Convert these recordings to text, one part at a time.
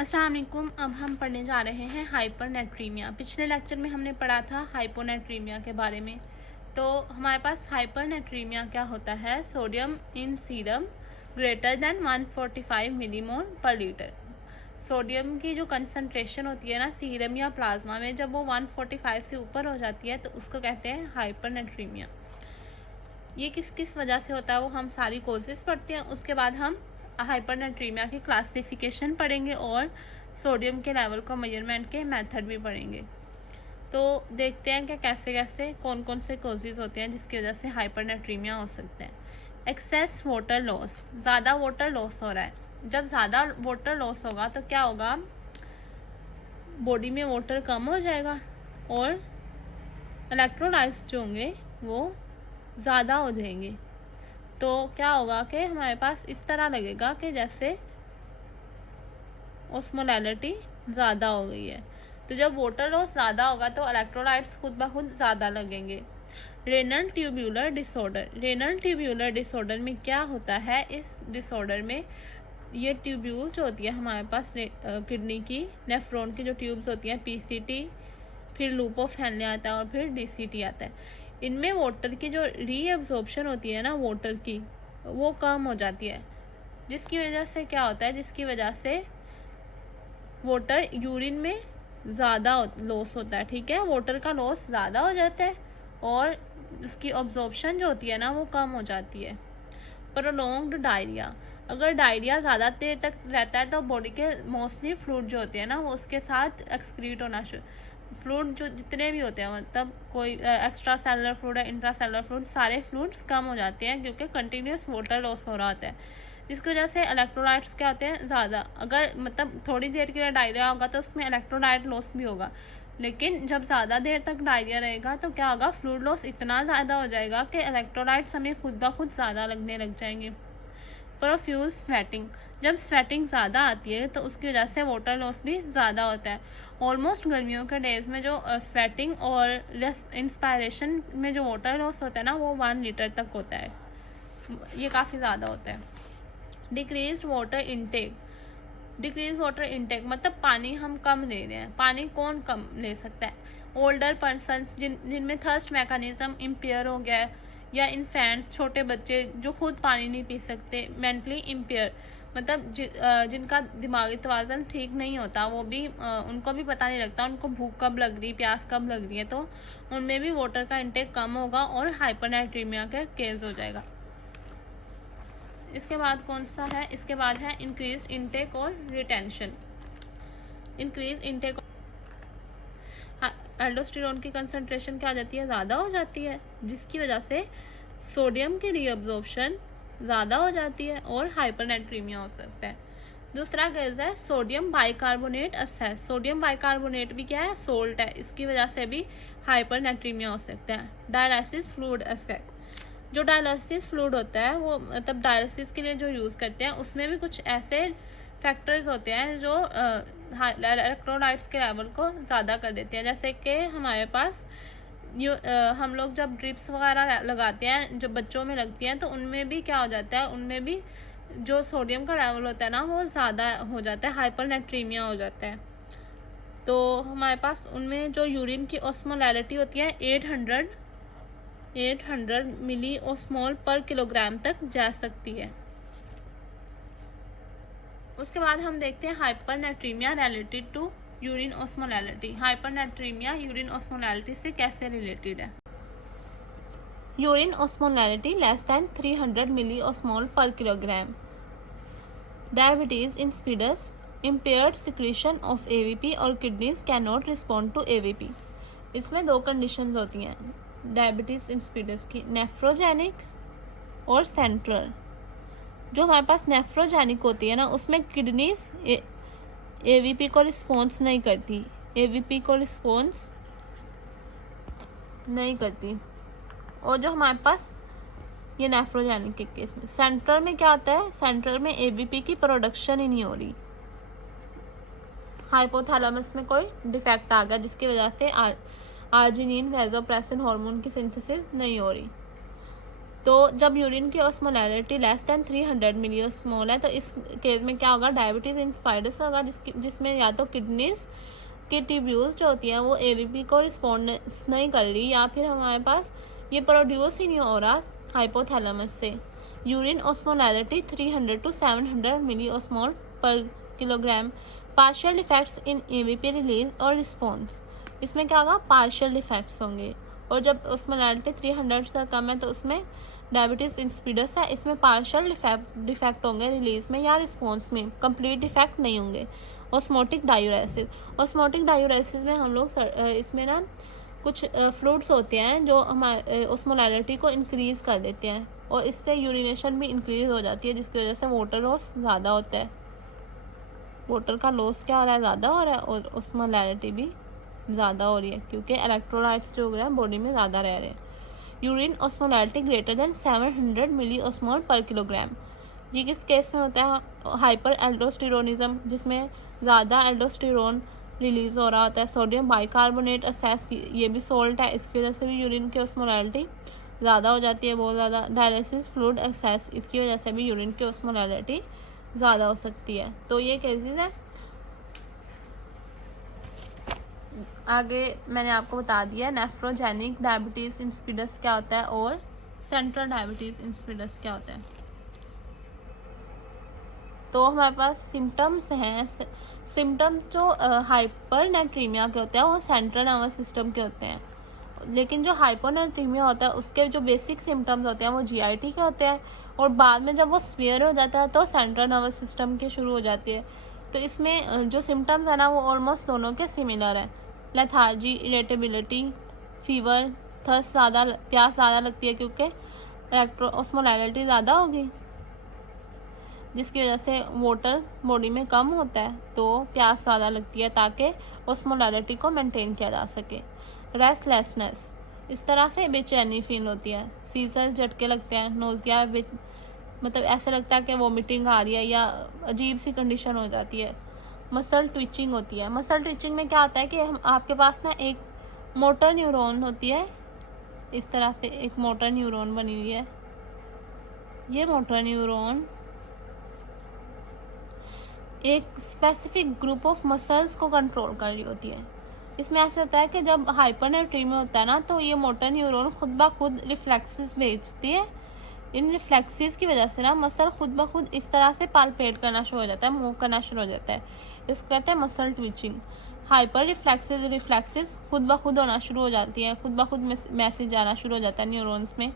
अस्सलाम वालेकुम। अब हम पढ़ने जा रहे हैं हाइपरनेट्रीमिया। पिछले लेक्चर में हमने पढ़ा था हाइपोनेट्रीमिया के बारे में। तो हमारे पास हाइपरनेट्रीमिया क्या होता है? सोडियम इन सीरम ग्रेटर देन 145 मिलीमोल पर लीटर। सोडियम की जो कंसंट्रेशन होती है ना सीरम या प्लाज्मा में, जब वो 145 से ऊपर हो जाती है तो उसको कहते हैं हाइपरनेट्रीमिया। ये किस किस वजह से होता है वो हम सारी कोजेस पढ़ते हैं। उसके बाद हम हाइपरनेट्रीमिया की क्लासिफिकेशन पढ़ेंगे और सोडियम के लेवल को मेजरमेंट के मेथड भी पढ़ेंगे। तो देखते हैं कि कैसे कैसे कौन कौन से कोजेस होते हैं जिसकी वजह से हाइपरनेट्रीमिया हो सकते हैं। एक्सेस वाटर लॉस, ज़्यादा वाटर लॉस हो रहा है। जब ज़्यादा वाटर लॉस होगा तो क्या होगा? बॉडी में वाटर कम हो जाएगा और इलेक्ट्रोलाइट्स जो होंगे वो ज़्यादा हो जाएंगे। तो क्या होगा कि हमारे पास इस तरह लगेगा कि जैसे ऑस्मोलैरिटी ज़्यादा हो गई है। तो जब वाटर लॉस ज़्यादा होगा तो इलेक्ट्रोलाइट्स खुद ब खुद ज़्यादा लगेंगे। Renal tubular disorder, renal tubular disorder में क्या होता है? इस डिसऑर्डर में ये ट्यूब्यूल्स जो होती है हमारे पास किडनी की नेफ्रॉन की जो ट्यूब्स होती हैं, पीसीटी, फिर लूप ऑफ हेनले आता है और फिर डीसीटी आता है। इनमें वाटर की जो रीअब्जॉर्प्शन होती है ना वाटर की, वो कम हो जाती है। जिसकी वजह से क्या होता है? जिसकी वजह से वाटर यूरिन में ज़्यादा लॉस होता है। ठीक है, वाटर का लॉस ज़्यादा हो जाता है और उसकी ऑब्जॉर्प्शन जो होती है ना वो कम हो जाती है। प्रोलॉन्ग्ड डायरिया, अगर डायरिया ज़्यादा देर तक रहता है तो बॉडी के मोस्टली फ्लूइड जो होते हैं ना वो उसके साथ एक्सक्रीट होना फ्लूइड जो जितने भी होते हैं, मतलब कोई एक्स्ट्रा सेलुलर फ्लूइड है, इंट्रा सेलुलर फ्लूइड, सारे फ्लूइड्स कम हो जाते हैं क्योंकि कंटिन्यूस वाटर लॉस हो रहा होता है। जिसकी वजह से इलेक्ट्रोलाइट्स क्या होते हैं? ज़्यादा। अगर मतलब थोड़ी देर के लिए डायरिया होगा तो उसमें इलेक्ट्रोलाइट लॉस भी होगा, लेकिन जब ज़्यादा देर तक डायरिया रहेगा तो क्या होगा? फ्लूइड लॉस इतना ज़्यादा हो जाएगा कि इलेक्ट्रोलाइट्स हमें खुद ब खुद ज़्यादा लगने लग जाएंगे। प्रोफ्यूज स्वेटिंग, जब स्वेटिंग ज़्यादा आती है तो उसकी वजह से वाटर लॉस भी ज़्यादा होता है। ऑलमोस्ट गर्मियों के डेज में जो स्वेटिंग और इंस्पायरेशन में जो वाटर लॉस होता है ना वो 1 लीटर तक होता है। ये काफ़ी ज़्यादा होता है। Decrease water intake, decrease water intake मतलब पानी हम कम ले रहे हैं। पानी कौन कम ले सकता है? ओल्डर पर्सनस जिनमें थर्स्ट मैकेनिज्म इम्पेयर हो गया है, या इन्फेंट्स छोटे बच्चे जो खुद पानी नहीं पी सकते, मेंटली इम्पेयर मतलब जिनका दिमागी तवाज़न ठीक नहीं होता, वो भी उनको भी पता नहीं लगता उनको भूख कब लग रही, प्यास कब लग रही है, तो उनमें भी वाटर का इंटेक कम होगा और हाइपरनेट्रीमिया का केस हो जाएगा। इसके बाद कौन सा है? इसके बाद है इंक्रीज इनटेक और रिटेंशन। इंक्रीज इनटेक, एल्डोस्टेरोन की कंसंट्रेशन क्या हो जाती है? ज़्यादा हो जाती है, जिसकी वजह से सोडियम की रीअब्जॉर्प्शन ज़्यादा हो जाती है और हाइपरनेट्रीमिया हो सकता है। दूसरा केस है sodium bicarbonate assess. Sodium bicarbonate भी क्या है? सोल्ट है, इसकी वजह से भी हाइपरनेट्रीमिया हो सकता है। डायलिसिस फ्लूइड असेस, जो डायलिसिस फ्लूइड होता है वो मतलब डायलिसिस के लिए जो यूज़ करते हैं उसमें भी कुछ ऐसे फैक्टर्स होते हैं जो इलेक्ट्रोलाइट्स के लेवल को ज़्यादा कर देते हैं। जैसे कि हमारे पास हम लोग जब ड्रिप्स वगैरह लगाते हैं जो बच्चों में लगती हैं तो उनमें भी क्या हो जाता है? उनमें भी जो सोडियम का लेवल होता है ना वो ज़्यादा हो जाता है, हाइपरनेट्रीमिया हो जाता है। तो हमारे पास उनमें जो यूरिन की ऑस्मोलैरिटी होती है 800 मिली ऑस्मोल पर किलोग्राम तक जा सकती है। उसके बाद हम देखते हैं hypernatremia related to urine osmolarity. Hypernatremia urine osmolarity से कैसे रिलेटेड है? Urine osmolarity less than 300 milli osmole per kilogram. Diabetes insipidus, impaired secretion of AVP और kidneys can not respond to AVP। इसमें दो कंडीशंस होती हैं डायबिटीज इंसिपिडस की, nephrogenic और सेंट्रल। जो हमारे पास नेफ्रोजेनिक होती है ना उसमें किडनीज AVP को रिस्पॉन्स नहीं करती, AVP को रिस्पॉन्स नहीं करती। और जो हमारे पास ये नेफ्रोजेनिक के केस में, सेंट्रल में क्या होता है? सेंट्रल में AVP की प्रोडक्शन ही नहीं हो रही, हाइपोथैलेमस में कोई डिफेक्ट आ गया जिसकी वजह से आर्जिनिन वैसोप्रेसिन हार्मोन की सिंथेसिस नहीं हो रही। तो जब यूरिन की osmolarity less than 300 milli osmole है तो इस केस में क्या होगा, डायबिटीज इंस्पायर्स होगा, जिसमें या तो किडनीज की ट्यूब्यूल्स जो होती हैं वो एवीपी को रिस्पॉन्ड नहीं कर रही, या फिर हमारे पास ये प्रोड्यूस ही नहीं हो रहा हाइपोथैलेमस से। Urine osmolarity 300 to 700 milli osmole per kilogram. Partial defects in AVP release और रिस्पॉन्स, इसमें क्या होगा, पार्शियल डिफेक्ट्स होंगे। और जब ऑस्मोलैरिटी 300 से कम है तो उसमें डायबिटीज इंसिपिडस है, इसमें पार्शियल डिफेक्ट होंगे रिलीज में या रिस्पॉन्स में, कंप्लीट डिफेक्ट नहीं होंगे। ऑस्मोटिक डायूरेसिस, ऑस्मोटिक डायूरेसिस में हम लोग इसमें ना कुछ फ्रूट्स होते हैं जो हमारे ऑस्मोलैरिटी को इंक्रीज कर देते हैं और इससे यूरिनेशन भी इंक्रीज हो जाती है, जिसकी वजह से वाटर लॉस ज़्यादा होता है। वाटर का लॉस क्या हो रहा है, ज़्यादा हो रहा है, और ऑस्मोलैरिटी भी ज़्यादा हो रही है क्योंकि इलेक्ट्रोलाइट्स जो हो गए हैं बॉडी में ज़्यादा रह रहे हैं। यूरिन ऑस्मोलैरिटी ग्रेटर देन 700 मिली ऑस्मोल पर किलोग्राम, ये किस केस में होता है, हाइपर एल्डोस्टेरोनिज्म, जिसमें ज़्यादा एल्डोस्टेरोन रिलीज हो रहा होता है। सोडियम बाइकार्बोनेट असेस, ये भी सोल्ट है, इसकी वजह से भी यूरिन की ऑस्मोलैरिटी ज़्यादा हो जाती है, बहुत ज़्यादा। डायलिसिस फ्लूइड एक्सेस, इसकी वजह से भी यूरिन की ऑस्मोलैरिटी ज़्यादा हो सकती है। तो ये केसेस हैं। आगे मैंने आपको बता दिया नेफ्रोजेनिक डायबिटीज़ इंसिपिडस क्या होता है और सेंट्रल डायबिटीज़ इंसिपिडस क्या होता है। तो हमारे पास सिम्टम्स हैं। सिम्टम्स जो हाइपरनेट्रीमिया के होते हैं वो सेंट्रल नर्वस सिस्टम के होते हैं, लेकिन जो हाइपोनेट्रीमिया होता है उसके जो बेसिक सिम्टम्स होते हैं वो जीआईटी के होते हैं, और बाद में जब वो सीवियर हो जाता है तो सेंट्रल नर्वस सिस्टम के शुरू हो जाती है। तो इसमें जो सिम्टम्स है ना वो ऑलमोस्ट दोनों के सिमिलर है। लेथार्जी, इरिटेबिलिटी, फीवर, थर्स्ट, ज़्यादा प्यास ज़्यादा लगती है क्योंकि ऑस्मोलैरिटी ज़्यादा होगी, जिसकी वजह से वाटर बॉडी में कम होता है तो प्यास ज़्यादा लगती है ताकि ऑस्मोलैरिटी को मेंटेन किया जा सके। रेस्टलेसनेस, इस तरह से बेचैनी फील होती है। सीजर, झटके लगते हैं। नोजिया, मतलब ऐसा लगता है कि वोमिटिंग आ रही है या अजीब सी कंडीशन हो जाती है। मसल ट्विचिंग होती है। मसल ट्विचिंग में क्या होता है कि हम आपके पास ना एक मोटर न्यूरॉन होती है, इस तरह से एक मोटर न्यूरॉन बनी हुई है। ये मोटर न्यूरॉन एक स्पेसिफिक ग्रुप ऑफ मसल्स को कंट्रोल कर रही होती है। इसमें ऐसा होता है कि जब हाइपरनेट्रीमिया होता है ना तो ये मोटर न्यूरॉन खुद ब खुद रिफ्लेक्सेस भेजती है। इन रिफ्लेक्सेस की वजह से ना मसल खुद ब खुद इस तरह से पालपेट करना शुरू हो जाता है, मूव करना शुरू हो जाता है। इसको कहते हैं मसल ट्विचिंग। हाइपर रिफ्लेक्सेस खुद ब खुद होना शुरू हो जाती है, खुद ब खुद मैसेज आना शुरू हो जाता है न्यूरॉन्स में,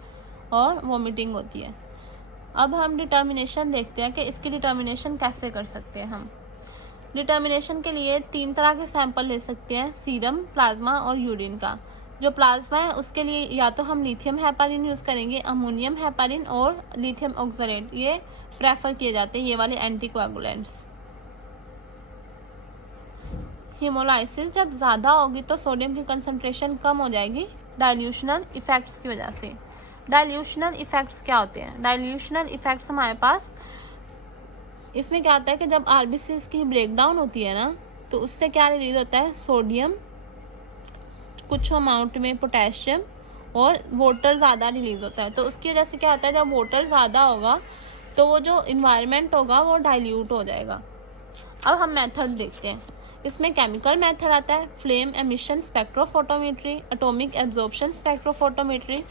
और वोमिटिंग होती है। अब हम डिटर्मिनेशन देखते हैं कि इसकी डिटर्मिनेशन कैसे कर सकते हैं हम। डिटर्मिनेशन के लिए 3 तरह के सैंपल ले सकते हैं, सीरम, प्लाज्मा और यूरिन का। जो प्लाज्मा है उसके लिए या तो हम लिथियम हेपारिन यूज़ करेंगे, अमोनियम हेपारिन और लिथियम ऑक्सलेट, ये प्रेफर किए जाते हैं, ये वाले एंटीकोएगुलेंट्स। हीमोलाइसिस जब ज़्यादा होगी तो सोडियम की कंसंट्रेशन कम हो जाएगी डाइल्यूशनल इफेक्ट्स की वजह से। डाइल्यूशनल इफेक्ट्स क्या होते हैं? डाइल्यूशनल इफेक्ट्स हमारे पास इसमें क्या होता है कि जब आरबीसीज की ब्रेकडाउन होती है ना तो उससे क्या रिलीज होता है, सोडियम, कुछ अमाउंट में पोटेशियम और वाटर ज़्यादा रिलीज होता है। तो उसकी वजह से क्या होता है, जब वाटर ज़्यादा होगा तो वो जो इन्वायरमेंट होगा वो डाइल्यूट हो जाएगा। अब हम मेथड देखते हैं। इसमें केमिकल मेथड आता है, flame emission spectrophotometry, atomic absorption spectrophotometry,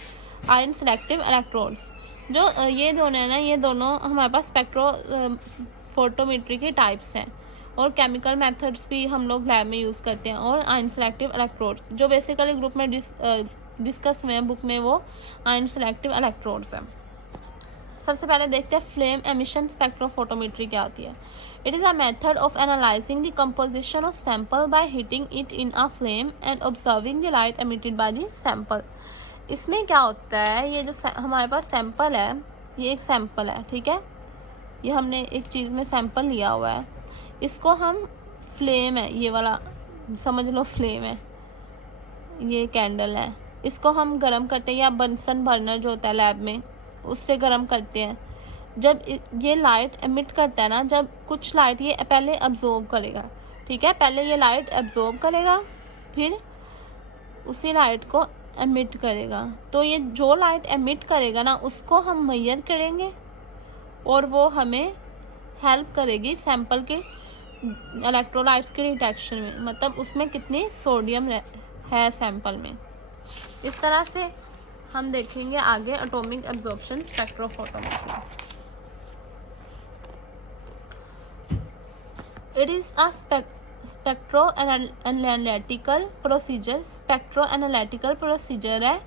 iron selective electrodes. जो ये दोनों है ना, ये दोनों हमारे पास स्पेक्ट्रोफोटोमेट्री के टाइप्स हैं, और केमिकल मेथड्स भी हम लोग लैब में यूज़ करते हैं। और आयरन सेलेक्टिव इलेक्ट्रोड्स जो बेसिकली ग्रुप में डिस्कस हुए हैं बुक में, वो आयरन सेलेक्टिव इलेक्ट्रोड्स हैं। सबसे पहले देखते हैं फ्लेम एमिशन स्पेक्ट्रोफोटोमेट्री क्या होती है। It is a method of analysing the composition of sample by heating it in a flame and observing the light emitted by the sample. इसमें क्या होता है, ये जो हमारे पास सैंपल है, ये एक सैंपल है, ठीक है, ये हमने एक चीज़ में सैंपल लिया हुआ है, इसको हम फ्लेम है, ये वाला समझ लो फ्लेम है, ये कैंडल है, इसको हम गर्म करते हैं, या बंसन बर्नर जो होता है लैब में उससे गर्म करते हैं। जब ये लाइट एमिट करता है ना, जब कुछ लाइट ये पहले अब्जॉर्ब करेगा, ठीक है, पहले ये लाइट अब्जॉर्ब करेगा, फिर उसी लाइट को एमिट करेगा। तो ये जो लाइट एमिट करेगा ना उसको हम मेजर करेंगे और वो हमें हेल्प करेगी सैंपल के इलेक्ट्रोलाइट्स के डिटेक्शन में, मतलब उसमें कितनी सोडियम है सैंपल में। इस तरह से हम देखेंगे आगे atomic absorption spectrophotometry. It is a spectroanalytical procedure. Spectroanalytical procedure है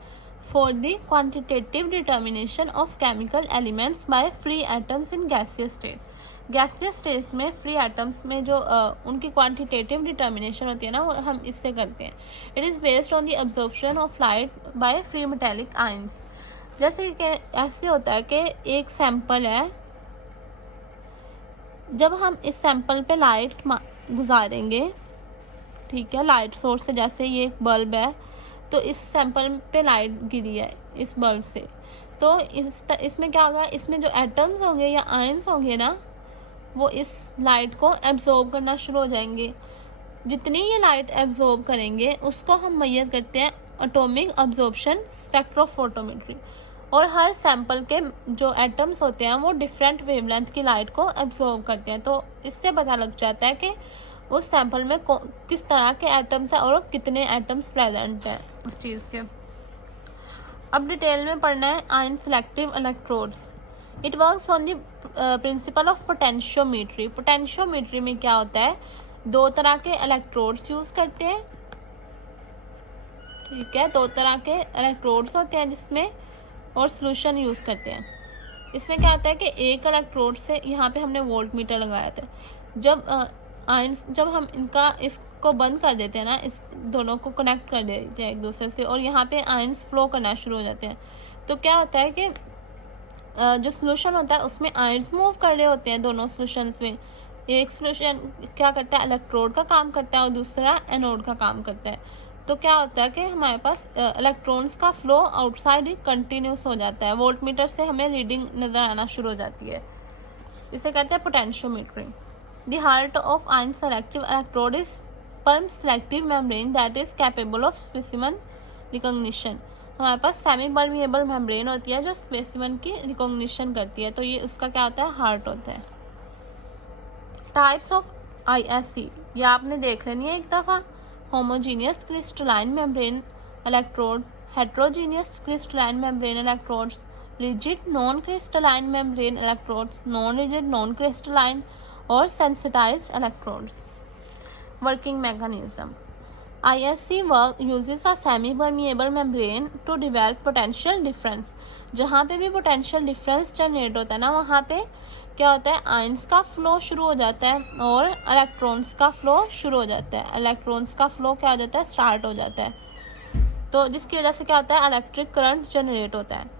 for the quantitative determination of chemical elements by free atoms in gaseous state. Gaseous state में फ्री एटम्स में जो उनकी क्वांटिटेटिव डिटर्मिनेशन होती है ना, वो हम इससे करते हैं। It is based on the absorption of light by free metallic ions. जैसे कि ऐसे होता है कि एक सैंपल है, जब हम इस सैंपल पे लाइट गुजारेंगे, ठीक है, लाइट सोर्स से, जैसे ये एक बल्ब है तो इस सैंपल पे लाइट गिरी है इस बल्ब से, तो इसमें क्या होगा, इसमें जो एटम्स होंगे या आयंस होंगे ना, वो इस लाइट को एब्जॉर्ब करना शुरू हो जाएंगे। जितनी ये लाइट एब्जॉर्ब करेंगे उसको हम मेजर करते हैं एटॉमिक एब्जॉर्प्शन स्पेक्ट्रोफोटोमेट्री। और हर सैंपल के जो एटम्स होते हैं वो डिफरेंट वेवलेंथ की लाइट को एब्जॉर्ब करते हैं, तो इससे पता लग जाता है कि उस सैंपल में किस तरह के एटम्स हैं और कितने एटम्स प्रेजेंट हैं उस चीज़ के। अब डिटेल में पढ़ना है ion selective electrodes. It works on the principle of potentiometry. Potentiometry में क्या होता है, दो तरह के इलेक्ट्रोड्स यूज करते हैं, ठीक है, दो तरह के इलेक्ट्रोड्स होते हैं जिसमें, और सोल्यूशन यूज करते हैं। इसमें क्या होता है कि एक इलेक्ट्रोड से, यहाँ पे हमने वोल्ट मीटर लगाया था, जब हम इनका इसको बंद कर देते हैं ना, इस दोनों को कनेक्ट कर देते हैं एक दूसरे से, और यहाँ पे आयंस फ्लो करना शुरू हो जाते हैं, तो क्या होता है कि जो सोल्यूशन होता है उसमें आयंस मूव कर रहे होते हैं दोनों सोल्यूशंस में। एक सोल्यूशन क्या करता है, इलेक्ट्रोड का काम करता है और दूसरा एनोड का काम करता है। तो क्या होता है कि हमारे पास इलेक्ट्रॉन्स का फ्लो आउटसाइड कंटिन्यूस हो जाता है, वोल्ट मीटर से हमें रीडिंग नज़र आना शुरू हो जाती है। इसे कहते हैं पोटेंशियोमीट्री। The heart of ion selective electrode is perm selective membrane that is capable of specimen recognition। हमारे पास सेमी परमिएबल मेम्ब्रेन होती है जो स्पेसिमन की रिकॉग्निशन करती है, तो ये उसका क्या होता है, हार्ट होता है। टाइप्स ऑफ ISE ये आपने देख लेनी है एक दफ़ा। Homogeneous crystalline membrane electrode, heterogeneous crystalline membrane electrodes, rigid non crystalline membrane electrodes, non rigid non crystalline और sensitized electrodes. Working mechanism. ISE work uses a semi permeable membrane to develop potential difference. जहाँ पे भी potential difference generate होता है ना, वहाँ पे क्या होता है, आयंस का फ्लो शुरू हो जाता है और इलेक्ट्रॉन्स का फ्लो शुरू हो जाता है। इलेक्ट्रॉन्स का फ्लो क्या हो जाता है, स्टार्ट हो जाता है, तो जिसकी वजह से क्या होता है, इलेक्ट्रिक करंट जनरेट होता है।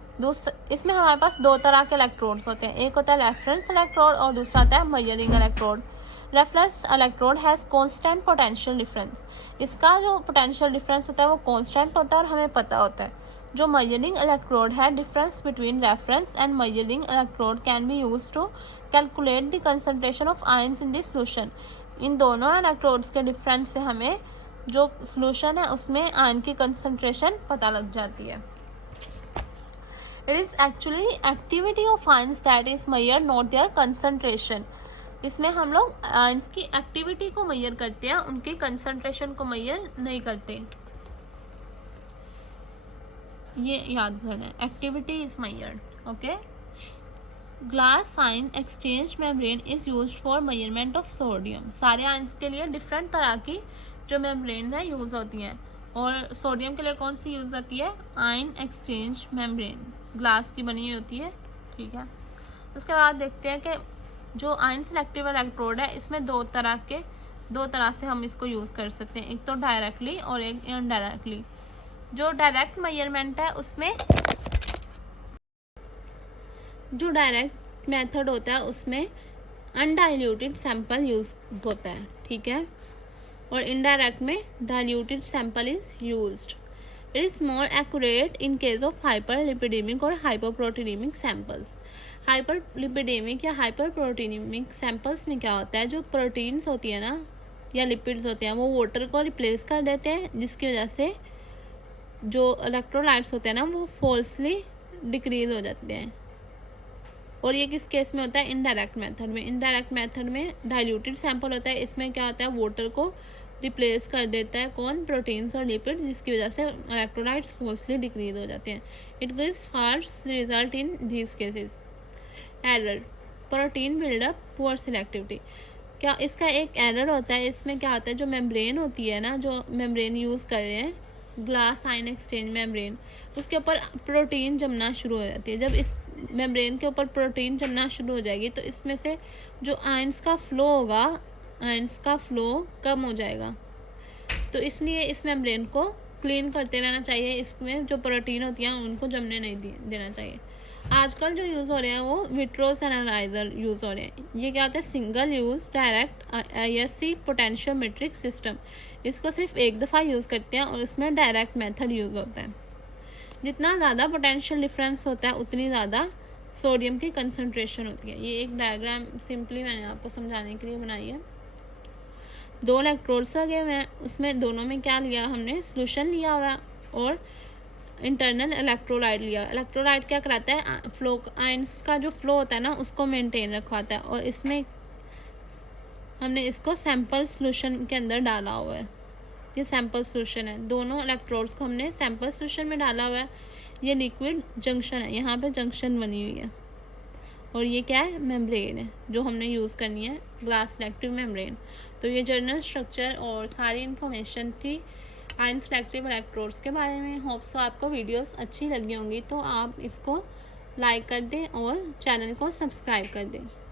इसमें हमारे पास दो तरह के इलेक्ट्रोड्स होते हैं, एक होता है रेफरेंस इलेक्ट्रोड और दूसरा होता है measuring electrode. Reference electrode has constant potential difference. इसका जो पोटेंशियल डिफरेंस होता है वो कांस्टेंट होता है और हमें पता होता है। जो मेजरिंग इलेक्ट्रोड है, difference between reference and measuring electrode can be use to calculate the concentration of ions in this solution. इन दोनों इलेक्ट्रोड्स के डिफरेंस से हमें जो सोल्यूशन है उसमें आयन की कंसनट्रेशन पता लग जाती है। It is actually activity of ions that is measured, not their concentration। इसमें हम लोग आयंस की एक्टिविटी को मेजर करते हैं, उनके कंसंट्रेशन को मेजर नहीं करते, ये याद करना है, activity is measured. Okay. Glass ion exchange membrane is used for measurement of sodium. सारे आयंस के लिए डिफरेंट तरह की जो मेम्ब्रेन है यूज होती हैं, और सोडियम के लिए कौन सी यूज होती है, आयन एक्सचेंज मेम्ब्रेन, ग्लास की बनी हुई होती है, ठीक है। उसके बाद देखते हैं कि जो आयन सेलेक्टिव इलेक्ट्रोड है, इसमें दो तरह से हम इसको यूज़ कर सकते हैं, एक तो डायरेक्टली और एक इनडायरेक्टली। जो डायरेक्ट मेजरमेंट है उसमें, जो डायरेक्ट मेथड होता है उसमें अनडाइल्यूटेड सैंपल यूज होता है, ठीक है, और इनडायरेक्ट में diluted sample is used. It is more accurate in case of hyperlipidemic और hyperproteinemic samples। हाइपरलिपिडेमिक या हाइपरप्रोटीनेमिक सैंपल्स में क्या होता है, जो प्रोटीन्स होती है ना या लिपिड्स होते हैं वो वाटर को रिप्लेस कर देते हैं, जिसकी वजह से जो इलेक्ट्रोलाइट्स होते हैं ना वो फोर्सली डिक्रीज हो जाते हैं। और ये किस केस में होता है? इनडायरेक्ट मेथड में। इनडायरेक्ट मेथड में डाइल्यूटेड सैंपल होता है, इसमें क्या होता है? वाटर को रिप्लेस कर देता है कौन? प्रोटीन्स और लिपिड, जिसकी वजह से इलेक्ट्रोलाइट्स फोर्सली डिक्रीज हो जाते हैं। It gives fast result in these cases. Error, protein buildup, poor selectivity. क्या इसका एक एरर होता है? इसमें क्या होता है? जो मेम्ब्रेन होती है ना, जो मेम्ब्रेन यूज़ कर रहे हैं, ग्लास आयन एक्सचेंज मेम्ब्रेन, उसके ऊपर प्रोटीन जमना शुरू हो जाती है। जब इस मेम्ब्रेन के ऊपर प्रोटीन जमना शुरू हो जाएगी तो इसमें से जो आयंस का फ्लो होगा, आयंस का फ्लो कम हो जाएगा। तो इसलिए इस मेम्ब्रेन को क्लीन करते रहना चाहिए, इसमें जो प्रोटीन होती हैं उनको जमने नहीं देना चाहिए। आजकल जो यूज़ हो रहे हैं वो विट्रोस एनालाइजर यूज़ हो रहे हैं। ये क्या होता है? Single use direct ISC potentiometric system. इसको सिर्फ एक दफ़ा यूज़ करते हैं और इसमें डायरेक्ट मेथड यूज़ होता है। जितना ज़्यादा पोटेंशियल डिफरेंस होता है उतनी ज़्यादा सोडियम की कंसनट्रेशन होती है। ये एक डायग्राम सिंपली मैंने आपको समझाने के लिए बनाई है। 2 इलेक्ट्रोड्स लगे हुए हैं, उसमें दोनों में क्या लिया हमने? सोल्यूशन लिया हुआ है और इंटरनल इलेक्ट्रोलाइट लिया। इलेक्ट्रोलाइट क्या कराता है? फ्लो, आयंस का जो फ्लो होता है ना उसको मेंटेन रखवाता है। और इसमें हमने इसको सैंपल सोल्यूशन के अंदर डाला हुआ है। ये सैंपल सोल्यूशन है, दोनों इलेक्ट्रोड्स को हमने सैंपल सोल्यूशन में डाला हुआ है। ये लिक्विड जंक्शन है, यहाँ पे जंक्शन बनी हुई है। और ये क्या है? मेम्ब्रेन है जो हमने यूज़ करनी है, ग्लास सिलेक्टिव मेम्ब्रेन। तो ये जर्नल स्ट्रक्चर और सारी इन्फॉर्मेशन थी आयन सिलेक्टिव इलेक्ट्रोड्स के बारे में। होप सो आपको वीडियोस अच्छी लगी होंगी, तो आप इसको लाइक कर दें और चैनल को सब्सक्राइब कर दें।